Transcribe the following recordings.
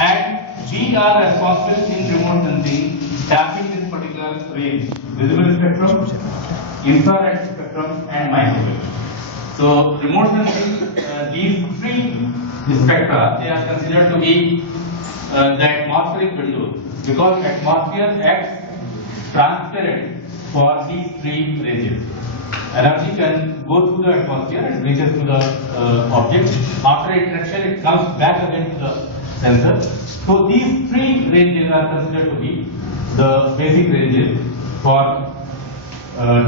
and we are responsible in remote sensing tapping this particular range: visible spectrum, infrared spectrum, and microwave. So remote sensing, these three spectra, they are considered to be the atmospheric windows, because atmosphere acts transparent for these three ranges. Energy can go through the atmosphere and reaches to the object. After interaction, it comes back again to the sensor. So these three ranges are considered to be the basic ranges for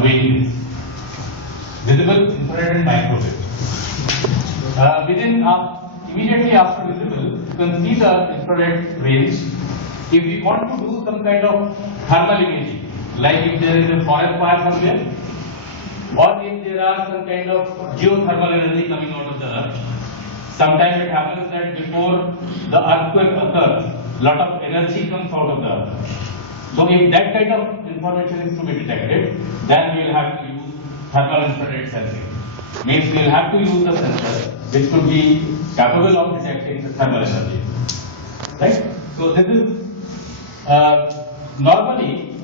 doing this: visible, infrared, and microwave. Immediately after visible, you can see the infrared range. If we want to do some kind of thermal imaging, like if there is a forest fire somewhere, or if there are some kind of geothermal energy coming out of the earth. Sometimes it happens that before the earthquake occurs, lot of energy comes out of the earth. So if that kind of information is to be detected, then we will have to use thermal infrared sensing. Means we will have to use the sensor which could be capable of detecting the thermal energy. Right? So this is normally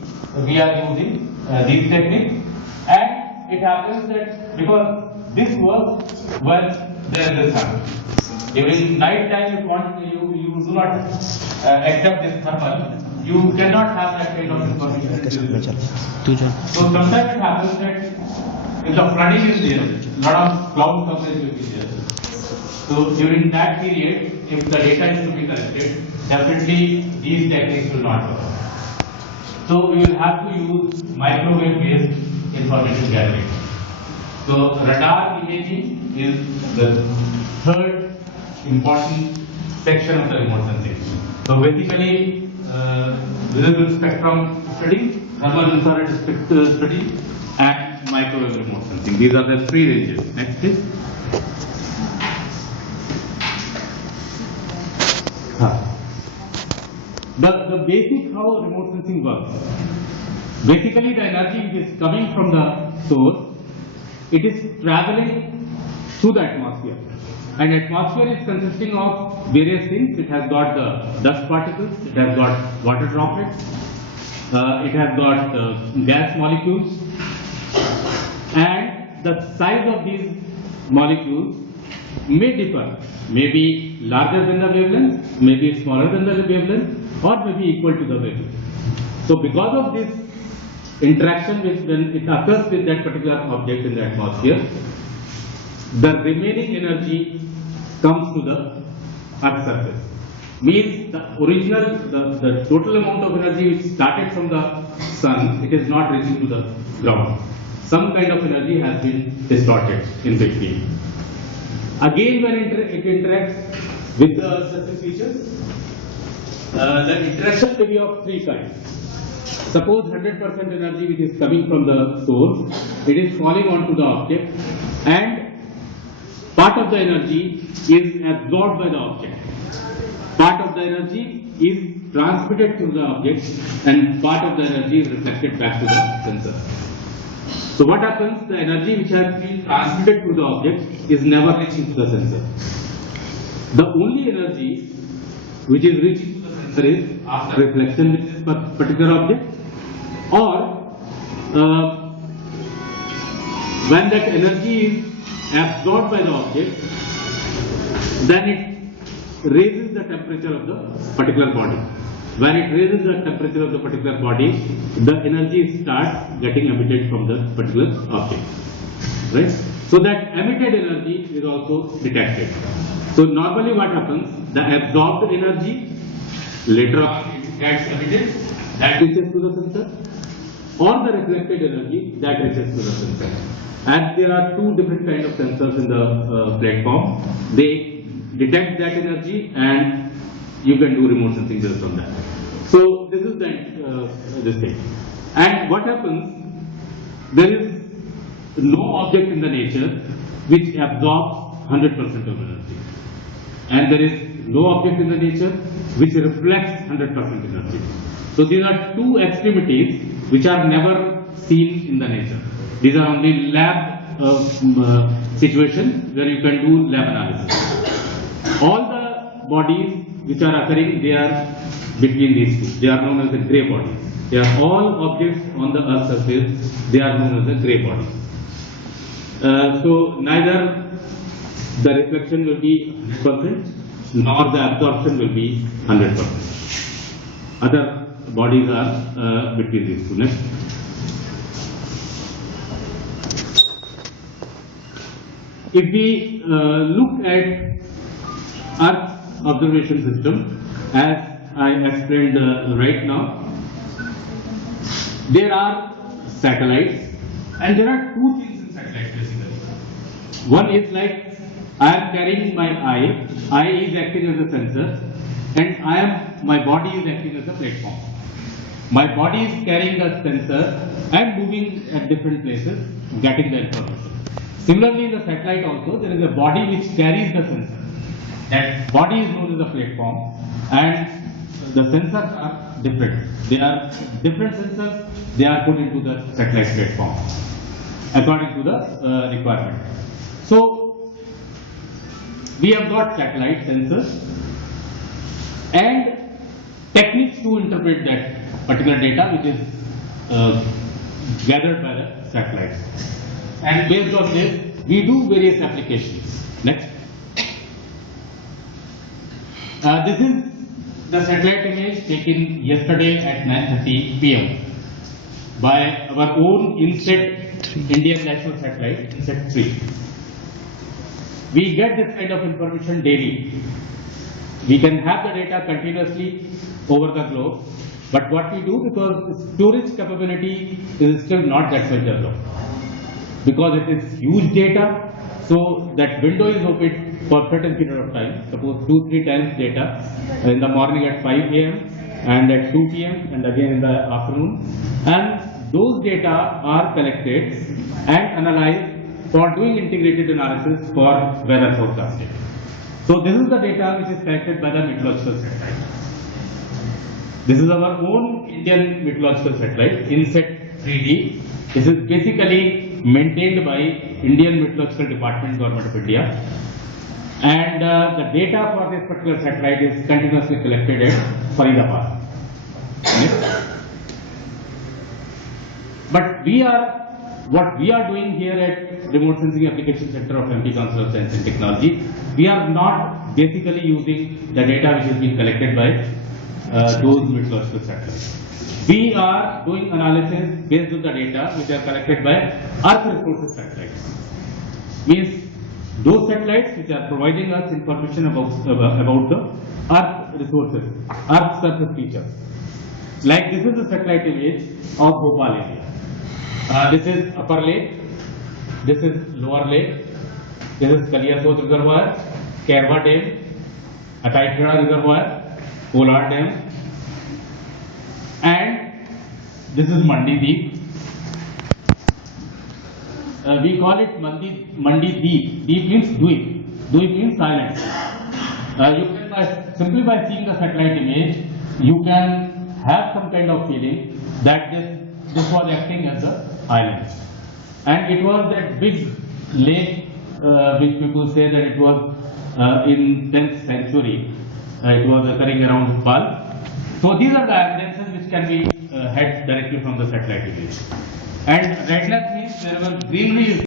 we are using these techniques, and it happens that because this works when there is a sun. During night time, you do not accept this thermal, you cannot have that kind of information. So sometimes it happens that if the flooding is there, lot of cloud coverage will be there. So during that period, if the data is to be collected, definitely these techniques will not work. So we will have to use microwave based information gathering. So radar imaging is the third important section of the remote sensing. So basically, visible spectrum study, thermal infrared study, and microwave remote sensing. These are the three ranges. Next please. The basic how remote sensing works. Basically, the energy which is coming from the source, it is traveling through the atmosphere. And atmosphere is consisting of various things. It has got the dust particles, it has got water droplets, it has got gas molecules, and the size of these molecules may differ. Maybe larger than the wavelength, maybe smaller than the wavelength, or maybe equal to the wavelength. So because of this interaction when it occurs with that particular object in the atmosphere, the remaining energy comes to the Earth's surface. Means the original, the total amount of energy which started from the sun, it is not reaching to the ground. Some kind of energy has been distorted in between. Again, when it interacts with the surface features, the interaction may be of three kinds. Suppose 100% energy which is coming from the source, it is falling onto the object, and part of the energy is absorbed by the object. Part of the energy is transmitted to the object, and part of the energy is reflected back to the sensor. So what happens? The energy which has been transmitted to the object is never reaching to the sensor. The only energy which is reaching to the sensor is after reflection with this particular object, or when that energy is absorbed by the object, then it raises the temperature of the particular body. When it raises the temperature of the particular body, the energy starts getting emitted from the particular object. Right? So that emitted energy is also detected. So normally what happens? The absorbed energy later on it gets emitted, that reaches to the sensor, or the reflected energy that reaches to the sensor. As there are two different kinds of sensors in the platform, they detect that energy and you can do remote sensing based on that. So this is this thing. And what happens? There is no object in the nature which absorbs 100% of energy, and there is no object in the nature which reflects 100% energy. So these are two extremities which are never seen in the nature. These are only lab situations where you can do lab analysis. All the bodies which are occurring, they are between these two. They are known as the grey bodies. They are all objects on the Earth's surface. They are known as the grey bodies. So neither the reflection will be 100%, nor the absorption will be 100%. Other bodies are between these two. Next. If we look at Earth observation system, as I explained right now, there are satellites, and there are two things in satellites basically. One is like I am carrying my eye. Eye is acting as a sensor, and my body is acting as a platform. My body is carrying the sensor and moving at different places, getting the information. Similarly, in the satellite also, there is a body which carries the sensor. That body is known as a platform, and the sensors are different. They are different sensors. They are put into the satellite platform according to the requirement. So we have got satellite sensors and techniques to interpret that particular data which is gathered by the satellites. And based on this, we do various applications. Next. This is the satellite image taken yesterday at 9:30 p.m. by our own INSET Indian National Satellite, INSET 3. We get this kind of information daily. We can have the data continuously over the globe, but what we do, because storage capability is still not that much developed, because it is huge data, so that window is open for certain period of time, suppose 2-3 times data in the morning at 5 a.m. and at 2 p.m. and again in the afternoon, and those data are collected and analyzed for doing integrated analysis for weather forecasting. So this is the data which is collected by the meteorological satellite. This is our own Indian meteorological satellite, INSET 3D. This is basically maintained by Indian Meteorological Department, Government of India. And the data for this particular satellite is continuously collected at Faridabad. But what we are doing here at Remote Sensing Application Center of MP Council of Science and Technology, we are not basically using the data which has been collected by those meteorological satellites. We are doing analysis based on the data which are collected by Earth resources satellites. Means those satellites which are providing us information about the Earth resources, Earth surface features. Like this is the satellite image of Bhopal area. This is upper lake, this is lower lake, this is Kaliyasot reservoir, Kerwa dam, Ataithera reservoir, Kolar dam, and this is Mandi Deep. We call it Mandi Deep. Deep means deep. Deep means silent. You can simply by seeing the satellite image, you can have some kind of feeling that this was acting as a island, and it was that big lake which people say that it was in 10th century. It was occurring around Bhopal. So these are the evidences which can be had directly from the satellite image. And redness means wherever greenery is